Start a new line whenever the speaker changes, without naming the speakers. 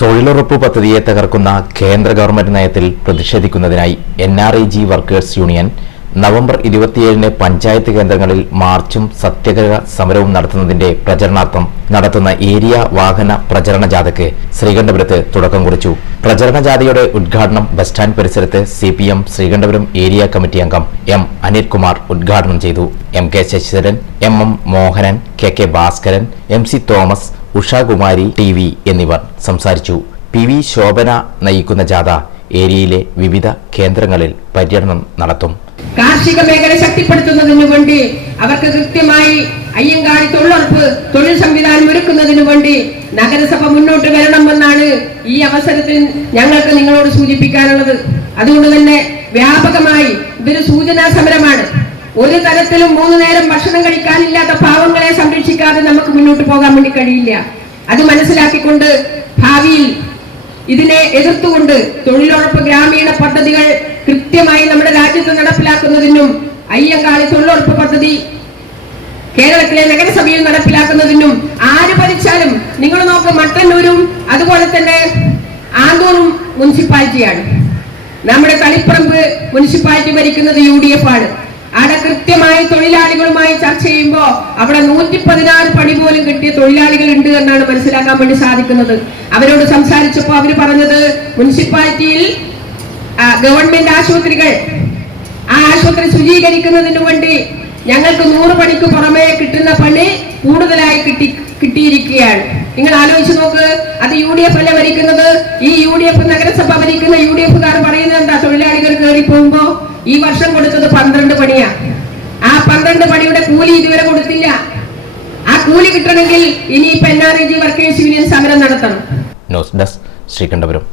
തൊഴിലുറപ്പ് പദ്ധതിയെ തകർക്കുന്ന കേന്ദ്ര ഗവൺമെന്റ് നയത്തിൽ പ്രതിഷേധിക്കുന്നതിനായി N R I G workers union November ഇരുപത്തിയേഴിന് പഞ്ചായത്ത് കേന്ദ്രങ്ങളിൽ മാർച്ചും സത്യഗ്രഹ സമരവും നടത്തുന്നതിന്റെ പ്രചരണാർത്ഥം നടത്തുന്ന ഏരിയ വാഹന പ്രചരണ ജാഥയ്ക്ക് ശ്രീകണ്ഠപുരത്ത് തുടക്കം കുറിച്ചു. പ്രചരണ ജാഥയുടെ ഉദ്ഘാടനം ബസ് സ്റ്റാൻഡ് പരിസരത്ത് C P M Sreekandapuram area committee അംഗം എം അനിൽകുമാർ ഉദ്ഘാടനം ചെയ്തു. M K Sasidharan M M Mohanan K K Bhaskaran M C Thomas Ushakumari T V എന്നിവർ സംസാരിച്ചു. പി വി ശോഭന നയിക്കുന്ന ജാഥ ഏരിയയിലെ വിവിധ കേന്ദ്രങ്ങളിൽ പര്യടനം നടത്തും.
കാർഷിക മേഖല ശക്തിപ്പെടുത്തുന്നതിനു വേണ്ടി അവർക്ക് കൃത്യമായി അയ്യങ്കാളി തൊഴിലുറപ്പ് തൊഴിൽ സംവിധാനം ഒരുക്കുന്നതിനു വേണ്ടി നഗരസഭ മുന്നോട്ട് വരണമെന്നാണ് ഈ അവസരത്തിൽ ഞങ്ങൾക്ക് നിങ്ങളോട് സൂചിപ്പിക്കാനുള്ളത്. അതുകൊണ്ട് തന്നെ വ്യാപകമായി ഇതൊരു സൂചനാ സമരമാണ്. ഒരു തരത്തിലും മൂന്ന് നേരം ഭക്ഷണം കഴിക്കാനില്ലാത്ത പാവങ്ങളെ സംരക്ഷിക്കാതെ നമുക്ക് മുന്നോട്ട് പോകാൻ വേണ്ടി കഴിയില്ല. അത് മനസ്സിലാക്കിക്കൊണ്ട് ഭാവിയിൽ ഇതിനെ എതിർത്തുകൊണ്ട് തൊഴിലുറപ്പ് ഗ്രാമീണ പദ്ധതികൾ കൃത്യമായി നമ്മുടെ രാജ്യത്ത് നടപ്പിലാക്കുന്നതിനും അയ്യങ്കാളി തൊഴിലുറപ്പ് പദ്ധതി കേരളത്തിലെ നഗരസഭയിൽ നടപ്പിലാക്കുന്നതിനും ആര് ഭരിച്ചാലും നിങ്ങൾ നോക്ക് മട്ടന്നൂരും അതുപോലെ തന്നെ ആന്തൂറും മുനിസിപ്പാലിറ്റിയാണ്. നമ്മുടെ തളിപ്പറമ്പ് മുനിസിപ്പാലിറ്റി ഭരിക്കുന്നത് യു ഡി എഫ് ആണ്. അവിടെ കൃത്യമായി തൊഴിലാളികളുമായി ചർച്ച ചെയ്യുമ്പോൾ അവിടെ നൂറ്റി പതിനാറ് പണി പോലും കിട്ടിയ തൊഴിലാളികൾ ഉണ്ട് എന്നാണ് മനസ്സിലാക്കാൻ വേണ്ടി സാധിക്കുന്നത്. അവരോട് സംസാരിച്ചപ്പോൾ അവർ പറഞ്ഞത് മുനിസിപ്പാലിറ്റിയിൽ ഗവൺമെന്റ് ആശുപത്രികൾ ആ ആശുപത്രി ശുചീകരിക്കുന്നതിന് വേണ്ടി ഞങ്ങൾക്ക് നൂറ് പണിക്ക് പുറമേ കിട്ടുന്ന പണി കൂടുതലായി കിട്ടി കിട്ടിയിരിക്കുകയാണ്. നിങ്ങൾ ആലോചിച്ച് നോക്ക് അത് യു ഡി എഫ് അല്ല ഭരിക്കുന്നത്? ഈ യു ഡി എഫ് നഗരസഭ ഭരിക്കുന്ന യു ഡി എഫുകാർ പറയുന്നത് എന്താ? തൊഴിലാളികൾ കയറി പോകുമ്പോ ഈ വർഷം കൊടുത്തത് പന്ത്രണ്ട് ആ പണിയുടെ കൂലി ഇതുവരെ കൊടുത്തില്ല. ആ കൂലി കിട്ടണമെങ്കിൽ ഇനിയിപ്പോ N R E G workers union സമരം നടത്തണം.
ശ്രീകണ്ഠപുരം.